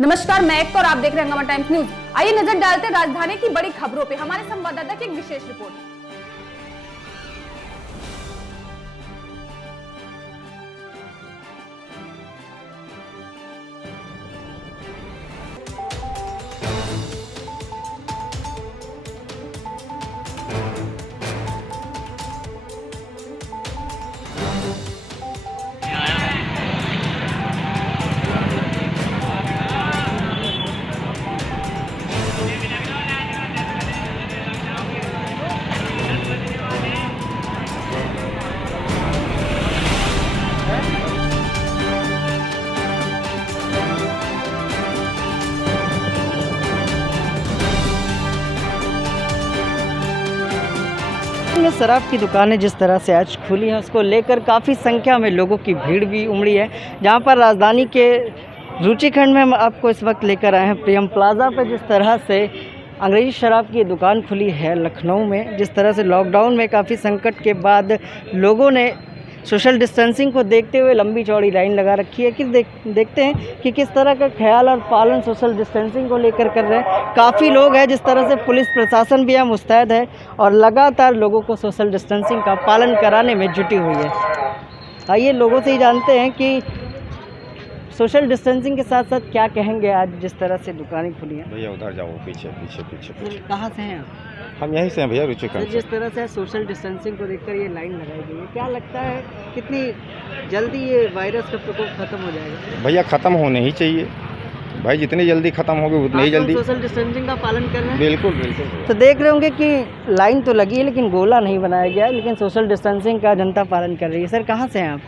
नमस्कार, मैं एक और आप देख रहे हैं हंगामा टाइम्स न्यूज। आइए नजर डालते हैं राजधानी की बड़ी खबरों पे। हमारे संवाददाता की एक विशेष रिपोर्ट। शराब की दुकानें जिस तरह से आज खुली हैं उसको लेकर काफ़ी संख्या में लोगों की भीड़ भी उमड़ी है। जहां पर राजधानी के रुचिखंड में हम आपको इस वक्त लेकर आए हैं प्रियम प्लाजा पर। जिस तरह से अंग्रेज़ी शराब की दुकान खुली है लखनऊ में, जिस तरह से लॉकडाउन में काफ़ी संकट के बाद लोगों ने सोशल डिस्टेंसिंग को देखते हुए लंबी चौड़ी लाइन लगा रखी है कि देखते हैं कि किस तरह का ख्याल और पालन सोशल डिस्टेंसिंग को लेकर कर रहे हैं। काफ़ी लोग हैं, जिस तरह से पुलिस प्रशासन भी मुस्तैद है और लगातार लोगों को सोशल डिस्टेंसिंग का पालन कराने में जुटी हुई है। आइए लोगों से ही जानते हैं कि सोशल डिस्टेंसिंग के साथ साथ क्या कहेंगे आज जिस तरह से दुकानें खुली हैं। भैया उधर जाओ, पीछे पीछे पीछे पीछे। कहाँ से हैं आप? हम यहीं से हैं भैया, रुचिखंड से। जिस तरह से सोशल डिस्टेंसिंग को देखकर ये लाइन लगाई गई है, क्या लगता है कितनी जल्दी ये वायरस का प्रकोप खत्म हो जाएगा? भैया ख़त्म होने ही चाहिए भाई, जितनी जल्दी ख़त्म होगी उतनी ही जल्दी। सोशल डिस्टेंसिंग का पालन कर रहे हैं? बिल्कुल बिल्कुल। तो देख रहे होंगे कि लाइन तो लगी है लेकिन गोला नहीं बनाया गया है, लेकिन सोशल डिस्टेंसिंग का जनता पालन कर रही है। सर कहाँ से हैं आप?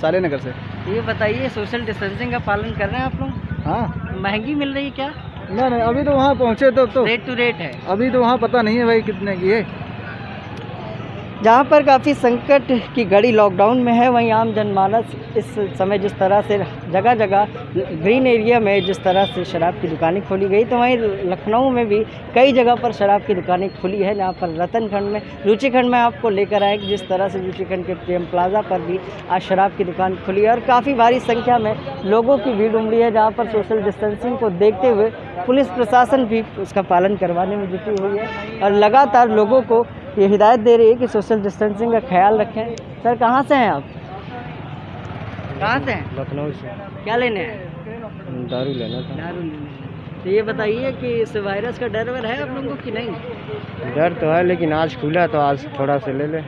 साले नगर से। ये बताइए, सोशल डिस्टेंसिंग का पालन कर रहे हैं आप लोग? हाँ, महंगी मिल रही है क्या? नहीं अभी तो वहाँ पहुँचे तो रेट टू रेट है। अभी तो वहाँ पता नहीं है भाई कितने की है। जहाँ पर काफ़ी संकट की घड़ी लॉकडाउन में है, वहीं आम जनमानस इस समय जिस तरह से जगह जगह ग्रीन एरिया में जिस तरह से शराब की दुकानें खोली गई, तो वहीं लखनऊ में भी कई जगह पर शराब की दुकानें खुली है। जहाँ पर रतनखंड में, रुचिखंड में आपको लेकर आए कि जिस तरह से रुचिखंड के प्रियम प्लाजा पर भी आज शराब की दुकान खुली है और काफ़ी भारी संख्या में लोगों की भीड़ उमड़ी है। जहाँ पर सोशल डिस्टेंसिंग को देखते हुए पुलिस प्रशासन भी उसका पालन करवाने में जुटी हुई है और लगातार लोगों को ये हिदायत दे रही है कि सोशल डिस्टेंसिंग का ख्याल रखें। सर कहाँ से हैं आप? कहाँ से हैं? लखनऊ से। क्या लेने हैं? दारू लेना था। दारू लेने। तो ये बताइए कि इस वायरस का डर वर है आप लोगों को कि नहीं? डर तो है लेकिन आज खुला तो आज थोड़ा सा ले ले।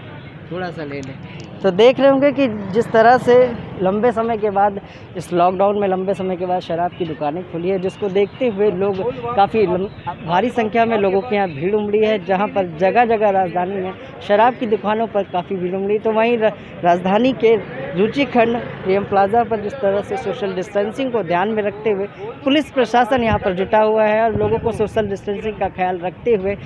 थोड़ा सा ले लें। तो देख रहे होंगे कि जिस तरह से लंबे समय के बाद, इस लॉकडाउन में लंबे समय के बाद शराब की दुकानें खुली है, जिसको देखते हुए लोग काफ़ी भारी संख्या में लोगों के यहाँ भीड़ उमड़ी है। जहाँ पर जगह जगह राजधानी में शराब की दुकानों पर काफ़ी भीड़ उमड़ी। तो वहीं राजधानी के रुचिखंड प्रियम प्लाजा पर जिस तरह से सोशल डिस्टेंसिंग को ध्यान में रखते हुए पुलिस प्रशासन यहाँ पर जुटा हुआ है और लोगों को सोशल डिस्टेंसिंग का ख्याल रखते हुए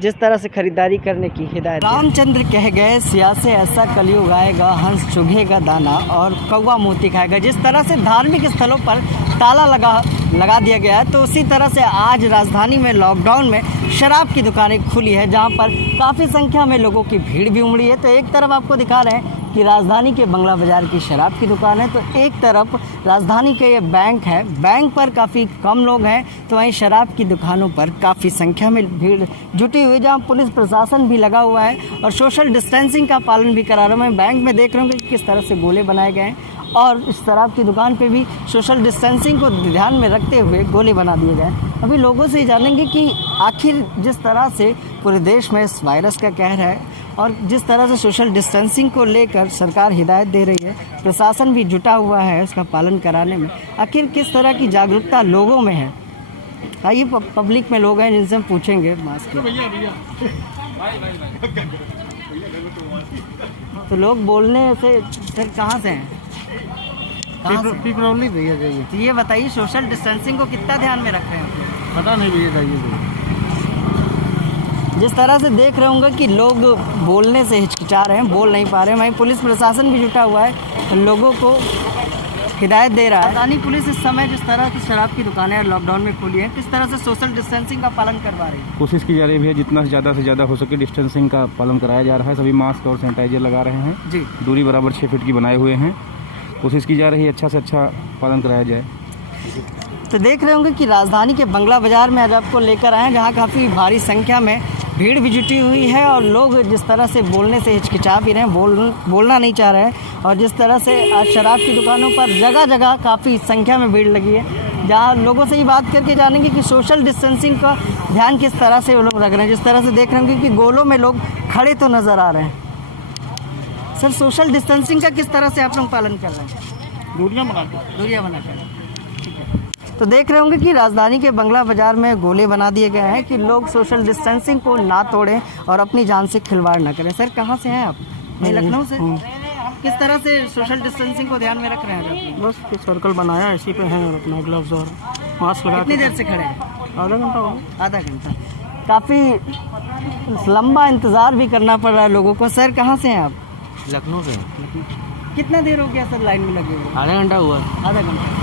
जिस तरह से खरीदारी करने की हिदायत। रामचंद्र कह गए सिया से ऐसा कलयुग आएगा, हंस चुगेगा दाना और कौवा मोती खाएगा। जिस तरह से धार्मिक स्थलों पर ताला लगा दिया गया है, तो उसी तरह से आज राजधानी में लॉकडाउन में शराब की दुकानें खुली है, जहां पर काफ़ी संख्या में लोगों की भीड़ भी उमड़ी है। तो एक तरफ आपको दिखा रहे हैं कि राजधानी के बंगला बाज़ार की शराब की दुकान है, तो एक तरफ राजधानी के ये बैंक है, बैंक पर काफ़ी कम लोग हैं। तो वहीं शराब की दुकानों पर काफ़ी संख्या में भीड़ जुटी हुई, जहां पुलिस प्रशासन भी लगा हुआ है और सोशल डिस्टेंसिंग का पालन भी करा रहा है। बैंक में देख रहे होंगे किस तरह से गोले बनाए गए हैं और इस शराब की दुकान पे भी सोशल डिस्टेंसिंग को ध्यान में रखते हुए गोले बना दिए गए। अभी लोगों से जानेंगे कि आखिर जिस तरह से पूरे देश में इस वायरस का कहर है और जिस तरह से सोशल डिस्टेंसिंग को लेकर सरकार हिदायत दे रही है, प्रशासन भी जुटा हुआ है उसका पालन कराने में, आखिर किस तरह की जागरूकता लोगों में है। आइए पब्लिक में लोग हैं जिनसे हम पूछेंगे। मास्क तो लोग बोलने से सर कहाँ से हैं? पिपरौली भैया जाइए। तो ये बताइए, सोशल डिस्टेंसिंग को कितना ध्यान में रख रहे हैं? पता नहीं भैया जाइए। जिस तरह से देख रहे होंगे कि लोग बोलने से हिचकिचा रहे हैं, बोल नहीं पा रहे हैं। वहीं पुलिस प्रशासन भी जुटा हुआ है, लोगों को हिदायत दे रहा है। राजधानी पुलिस इस समय जिस तरह की शराब की दुकानें लॉकडाउन में खुली हैं, किस तरह से सोशल डिस्टेंसिंग का पालन करवा रही है? कोशिश की जा रही है जितना ज़्यादा से ज़्यादा हो सके डिस्टेंसिंग का पालन कराया जा रहा है। सभी मास्क और सैनिटाइजर लगा रहे हैं जी। दूरी बराबर 6 फीट की बनाए हुए हैं। कोशिश की जा रही है अच्छा से अच्छा पालन कराया जाए। तो देख रहे होंगे कि राजधानी के बंगला बाज़ार में आज आपको लेकर आए हैं, जहाँ काफ़ी भारी संख्या में भीड़ भी जुटी हुई है और लोग जिस तरह से बोलने से हिचकिचा भी रहे हैं, बोलना नहीं चाह रहे हैं। और जिस तरह से आज शराब की दुकानों पर जगह जगह काफ़ी संख्या में भीड़ लगी है, जहाँ लोगों से ही बात करके जानेंगे कि सोशल डिस्टेंसिंग का ध्यान किस तरह से वो लोग रख रहे हैं। जिस तरह से देख रहे होंगे कि गोलों में लोग खड़े तो नज़र आ रहे हैं। सर, सोशल डिस्टेंसिंग का किस तरह से आप लोग पालन कर रहे हैं? दूरियाँ बनाकर। ठीक है। तो देख रहे होंगे कि राजधानी के बंगला बाज़ार में गोले बना दिए गए हैं कि लोग सोशल डिस्टेंसिंग को ना तोड़ें और अपनी जान से खिलवाड़ ना करें। सर, कहाँ से हैं आप? मैं लखनऊ से। किस तरह से सोशल डिस्टेंसिंग को ध्यान में रख रहे हैं? बस सर्कल बनाया इसी पे हैं और अपना ग्लव्स और मास्क लगा। कितनी देर से खड़े हैं? आधा घंटा हो गया। आधा घंटा। काफ़ी लंबा इंतज़ार भी करना पड़ रहा है लोगों को। सर, कहाँ से हैं आप? लखनऊ से। कितना देर हो गया सर लाइन में लगे हुए? आधा घंटा हुआ। आधा घंटा।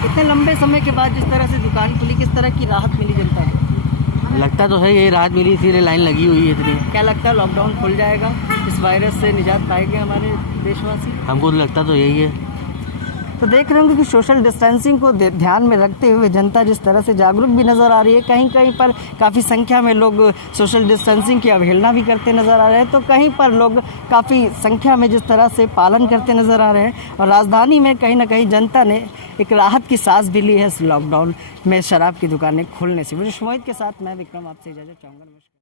इतने लंबे समय के बाद जिस तरह से दुकान खुली, किस तरह की राहत मिली जनता को? लगता तो है ये राहत मिली, इसीलिए लाइन लगी हुई है इतनी। क्या लगता है लॉकडाउन खुल जाएगा, इस वायरस से निजात पाएंगे हमारे देशवासी? हमको तो लगता तो यही है। तो देख रहे होंगे कि सोशल डिस्टेंसिंग को ध्यान में रखते हुए जनता जिस तरह से जागरूक भी नज़र आ रही है। कहीं कहीं पर काफ़ी संख्या में लोग सोशल डिस्टेंसिंग की अवहेलना भी करते नज़र आ रहे हैं, तो कहीं पर लोग काफ़ी संख्या में जिस तरह से पालन करते नज़र आ रहे हैं। और राजधानी में कहीं ना कहीं जनता ने एक राहत की सांस भी ली है इस लॉकडाउन में शराब की दुकानें खुलने से। मुझे शुमाइद के साथ मैं विक्रम आपसे इजाज़त चाहूँगा।